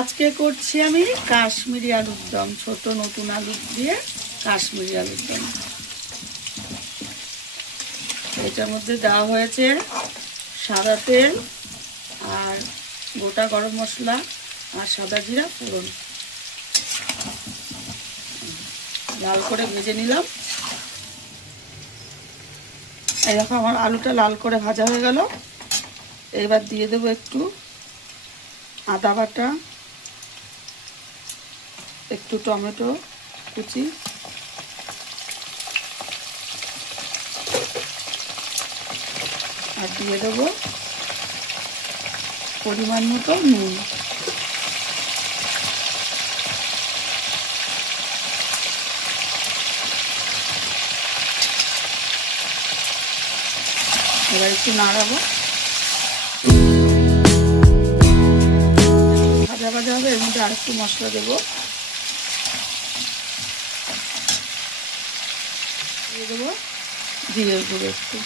আজকে করছি আমি কাশ্মীরি আলুর দম, ছোট নতুন আলু দিয়ে কাশ্মীরি আলুর দম। এটার মধ্যে দেওয়া হয়েছে সাদা তেল আর গোটা গরম মশলা আর সাদা জিরা ফোড়ন। লাল করে ভেজে নিলাম। এই দেখো আমার আলুটা লাল করে ভাজা হয়ে গেল। এবার দিয়ে দেবো একটু আদা বাটা, একটু টমেটো কুচি, আর দিয়ে দেবো পরিমাণ মতো নুন। এবার একটু নাড়াবো, ভাজা ভাজা হবে। এর মধ্যে আর একটু মশলা দেবো, দিয়ে দেবো জিরের গুঁড়ো একটু।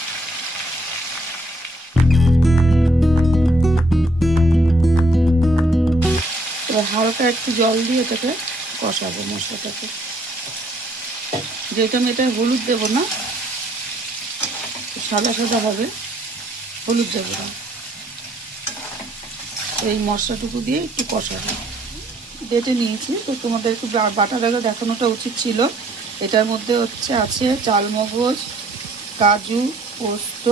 এবার হালকা একটু জল দিয়ে এটাকে কষাবো মশলাটাকে। যেহেতু আমি এটা হলুদ দেবো না, সাদা সাদা হবে, হলুদ দেবো না। এই মশলাটুকু দিয়ে একটু কষাবো। বেটে নিয়েছি, তো তোমাদের একটু বাটার আগে দেখানোটা উচিত ছিল। এটার মধ্যে আছে চালমগজ, কাজু, পোস্ত,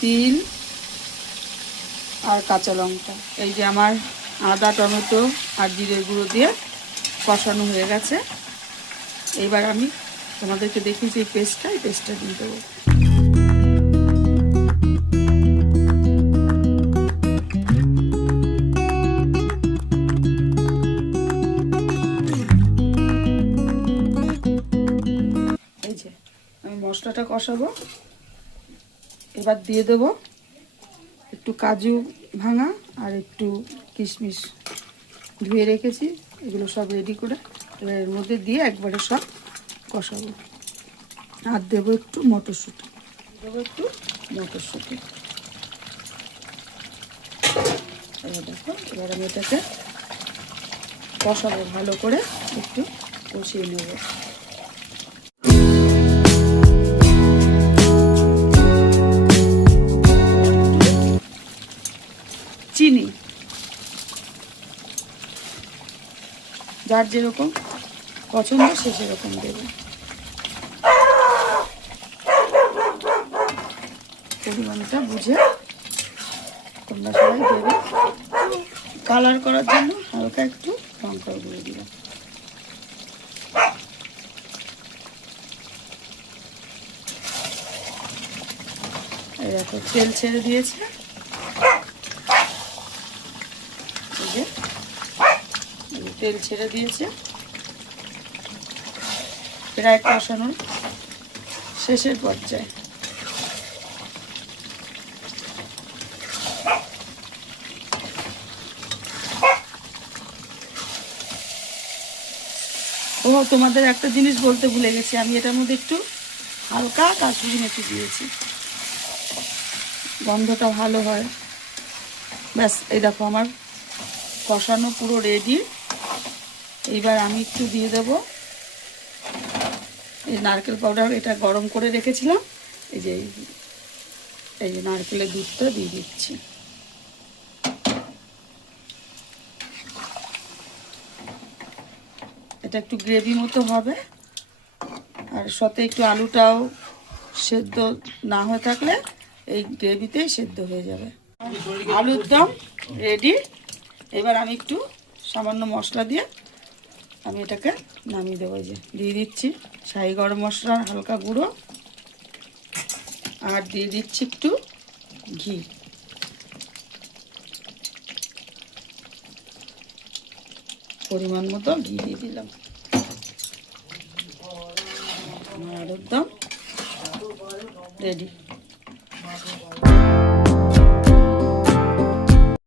তিল আর কাঁচা লঙ্কা। এই যে আমার আদা, টমেটো আর জিরের গুঁড়ো দিয়ে কষানো হয়ে গেছে। এইবার আমি তোমাদেরকে দেখিয়েছি এই পেস্টটা দিয়ে দেবো। এই যে আমি মশলাটা কষাবো। এবার দিয়ে দেবো একটু কাজু ভাঙা আর একটু কিশমিশ ধুয়ে রেখেছি, এগুলো সব রেডি করে এবার এর মধ্যে দিয়ে একবারে সব কষাবো। আর দেবো একটু মটরশুঁটি, এবার দেখো, এবার আমি এটাকে কষাবো ভালো করে, একটু কষিয়ে নেব। চিনি যার যেরকম পছন্দ সে সেরকম দেবে। পরিমাণটা বুঝে তোমরা সবাই দেবে। কালার করার জন্য হালকা একটু লঙ্কা গুঁড়ো দিলাম। এই দেখো তেল ছেড়ে দিয়েছে। এই যে তেল ছেড়ে দিয়েছে, প্রায় কষানোর শেষের পর্যায়ে। ও তোমাদের একটা জিনিস বলতে ভুলে গেছি, আমি এটার মধ্যে একটু হালকা কাসুরি মেথি দিয়েছি, গন্ধটা ভালো হয়। ব্যাস, এই দেখো আমার কষানো পুরো রেডি। এইবার আমি একটু দিয়ে দেবো এই নারকেল পাউডার, এটা গরম করে রেখেছিলাম। এই যে নারকেলের দুধটা দিয়ে দিচ্ছি। এটা একটু গ্রেভি মতো হবে, আর সাথে একটু আলুটাও সেদ্ধ না হয়ে থাকলে এই গ্রেভিতেই সেদ্ধ হয়ে যাবে। আলুর দম রেডি। এবার আমি একটু সামান্য মশলা দিয়ে আমি এটাকে নামিয়ে দেবো। যে দিয়ে দিচ্ছি শাহি গরম মশলার হালকা গুঁড়ো, আর দিয়ে দিচ্ছি একটু ঘি। পরিমাণ মতো ঘি দিয়ে দিলাম। আমার আলুর দম রেডি।